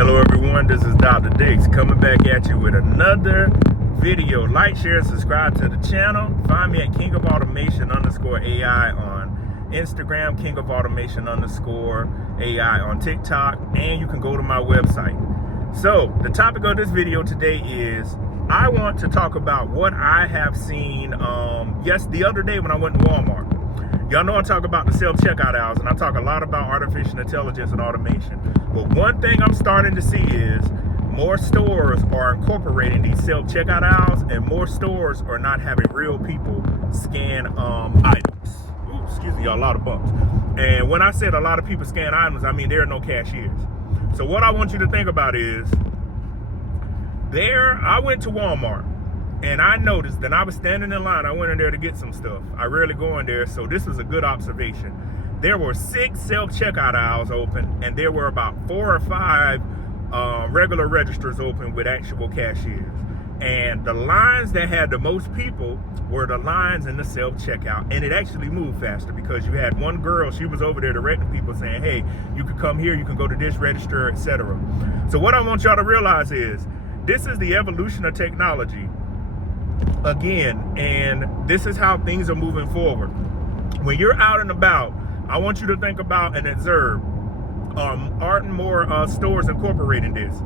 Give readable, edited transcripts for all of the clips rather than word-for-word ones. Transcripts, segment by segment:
Hello everyone, this is drdicks coming back at you with another video. Like, share, subscribe to the channel. Find me at King of Automation _AI on Instagram, King of Automation _AI on TikTok, and you can go to my website. So the topic of this video today is I want to talk about what I have seen the other day when I went to Walmart. Y'all know I talk about the self-checkout aisles, and I talk a lot about artificial intelligence and automation. But one thing I'm starting to see is more stores are incorporating these self-checkout aisles, and more stores are not having real people scan items. Ooh, excuse me, y'all, a lot of bumps. And when I said a lot of people scan items, I mean there are no cashiers. So what I want you to think about is, I went to Walmart. And I noticed that I was standing in line. I went in there to get some stuff. I rarely go in there, so this was a good observation. There were 6 self-checkout aisles open, and there were about 4 or 5 regular registers open with actual cashiers. And the lines that had the most people were the lines in the self-checkout. And it actually moved faster because you had one girl, she was over there directing people saying, hey, you can come here, you can go to this register, etc. So what I want y'all to realize is, this is the evolution of technology. Again, and this is how things are moving forward. When you're out and about, I want you to think about and observe, aren't more stores incorporating this?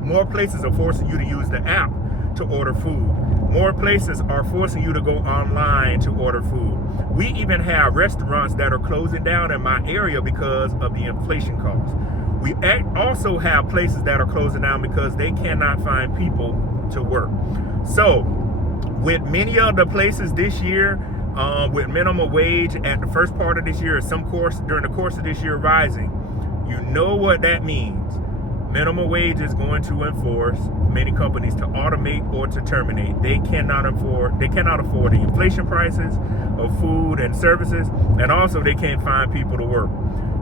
More places are forcing you to use the app to order food. More places are forcing you to go online to order food. We even have restaurants that are closing down in my area because of the inflation costs. We also have places that are closing down because they cannot find people to work. So with many of the places this year, with minimum wage at the first part of this year, during the course of this year rising, you know what that means. Minimum wage is going to enforce many companies to automate or to terminate. They cannot afford the inflation prices of food and services, and also they can't find people to work.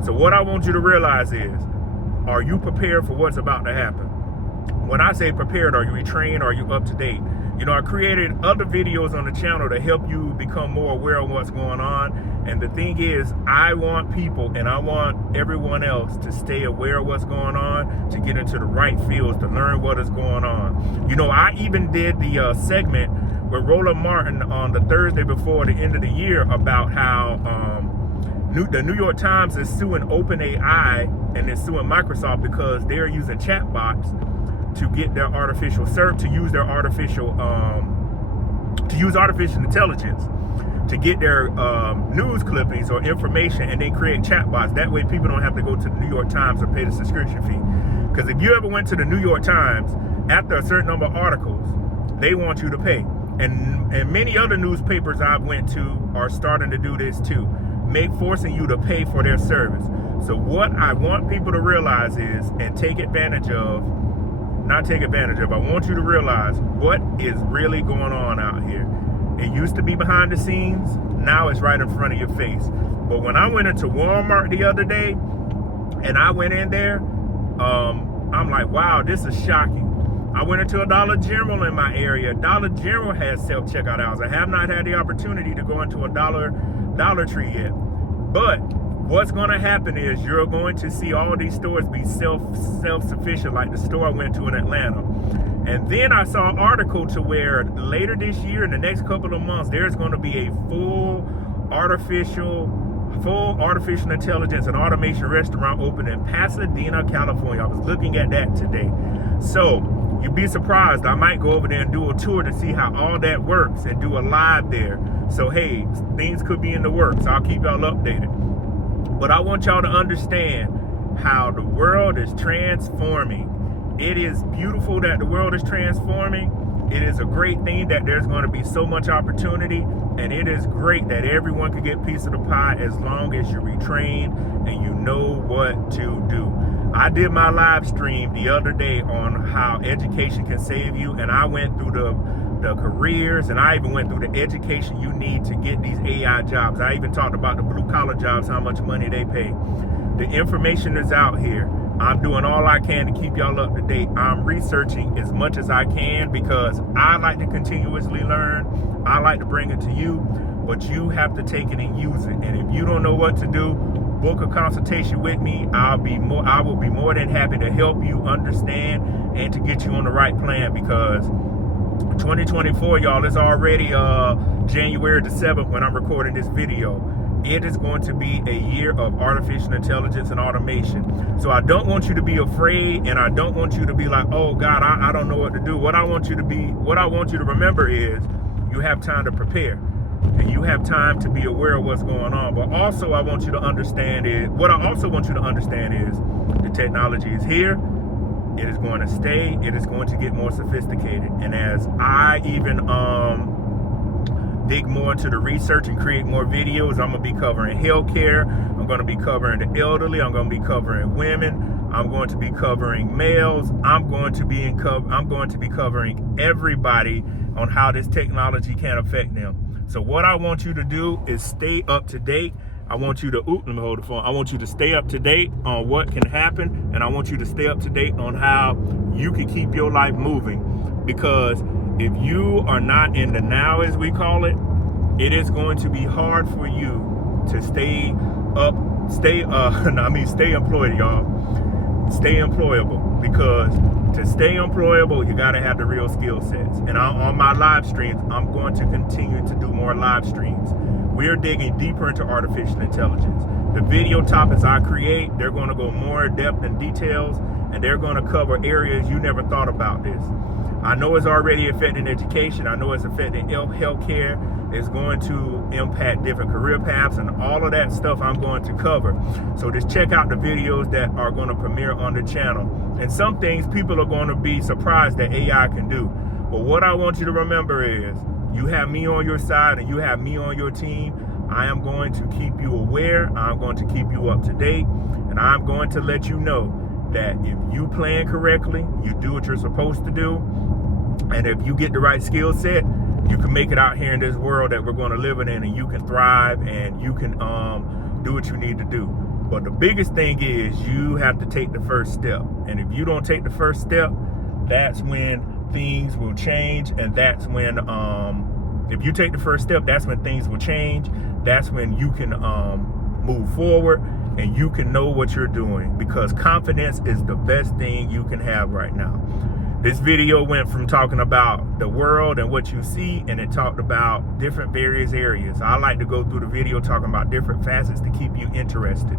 So what I want you to realize is, are you prepared for what's about to happen? When I say prepared, are you trained? Are you up to date? You know, I created other videos on the channel to help you become more aware of what's going on. And the thing is, I want people and I want everyone else to stay aware of what's going on, to get into the right fields, to learn what is going on. You know, I even did the segment with Roland Martin on the Thursday before the end of the year about how the New York Times is suing OpenAI and is suing Microsoft because they're using chatbots to get their artificial intelligence to get their news clippings or information, and then create chatbots. That way people don't have to go to the New York Times or pay the subscription fee. Because if you ever went to the New York Times, after a certain number of articles, they want you to pay. And many other newspapers I've went to are starting to do this too, forcing you to pay for their service. So what I want people to realize is, and I want you to realize what is really going on out here. It used to be behind the scenes, now it's right in front of your face. But when I went into Walmart the other day, and I went in there, I'm like, wow, this is shocking. I went into a Dollar General in my area. Dollar General has self-checkout aisles. I have not had the opportunity to go into a Dollar Tree yet. But what's going to happen is you're going to see all these stores be self-sufficient, like the store I went to in Atlanta. And then I saw an article to where later this year, in the next couple of months, there's going to be a full artificial intelligence and automation restaurant open in Pasadena, California. I was looking at that today. So you'd be surprised. I might go over there and do a tour to see how all that works and do a live there. So hey, things could be in the works. I'll keep y'all updated. But I want y'all to understand how the world is transforming. It is beautiful that the world is transforming. It is a great thing that there's going to be so much opportunity. And it is great that everyone can get a piece of the pie as long as you're retrained and you know what to do. I did my live stream the other day on how education can save you. And I went through the careers, and I even went through the education you need to get these AI jobs. I even talked about the blue collar jobs, how much money they pay. The information is out here. I'm doing all I can to keep y'all up to date. I'm researching as much as I can because I like to continuously learn. I like to bring it to you, but you have to take it and use it. And if you don't know what to do, book a consultation with me, I will be more than happy to help you understand and to get you on the right plan, because 2024, y'all, it's already January the 7th when I'm recording this video. It is going to be a year of artificial intelligence and automation. So I don't want you to be afraid, and I don't want you to be like, oh God, I don't know what to do. What I want you to remember is you have time to prepare, and you have time to be aware of what's going on. But also I want you to understand is, the technology is here. It is going to stay. It is going to get more sophisticated. And as I even dig more into the research and create more videos, I'm going to be covering healthcare. I'm going to be covering the elderly. I'm going to be covering women. I'm going to be covering males. I'm going to be covering everybody on how this technology can affect them. So what I want you to do is stay up to date. I want you to, let me hold the phone. I want you to stay up to date on what can happen, and I want you to stay up to date on how you can keep your life moving. Because if you are not in the now, as we call it, it is going to be hard for you to stay employed, y'all. Stay employable, because to stay employable, you got to have the real skill sets. And on my live streams, I'm going to continue to do more live streams. We're digging deeper into artificial intelligence. The video topics I create, they're going to go more in depth and details, and they're going to cover areas you never thought about this. I know it's already affecting education. I know it's affecting healthcare. It's going to impact different career paths, and all of that stuff I'm going to cover. So just check out the videos that are going to premiere on the channel. And some things people are going to be surprised that AI can do. But what I want you to remember is, you have me on your side and you have me on your team. I am going to keep you aware. I'm going to keep you up to date. And I'm going to let you know that if you plan correctly, you do what you're supposed to do, and if you get the right skill set, you can make it out here in this world that we're going to live in, and you can thrive, and you can do what you need to do. But the biggest thing is you have to take the first step. And if you don't take the first step, that's when things will change. And that's when if you take the first step, that's when things will change. That's when you can move forward, and you can know what you're doing, because confidence is the best thing you can have right now. This video went from talking about the world and what you see, and it talked about different various areas. I like to go through the video talking about different facets to keep you interested.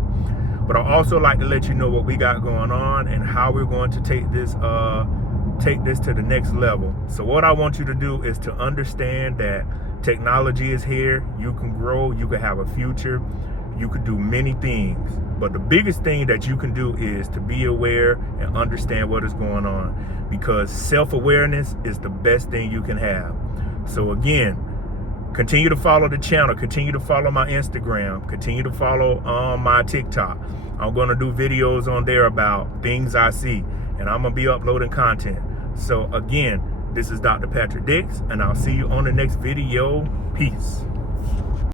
But I also like to let you know what we got going on and how we're going to take this to the next level. So what I want you to do is to understand that technology is here. You can grow, you can have a future, you can do many things. But the biggest thing that you can do is to be aware and understand what is going on, because self-awareness is the best thing you can have. So again, continue to follow the channel, continue to follow my Instagram, continue to follow my TikTok. I'm going to do videos on there about things I see, and I'm going to be uploading content. So again, this is Dr. Patrick Dix, and I'll see you on the next video. Peace.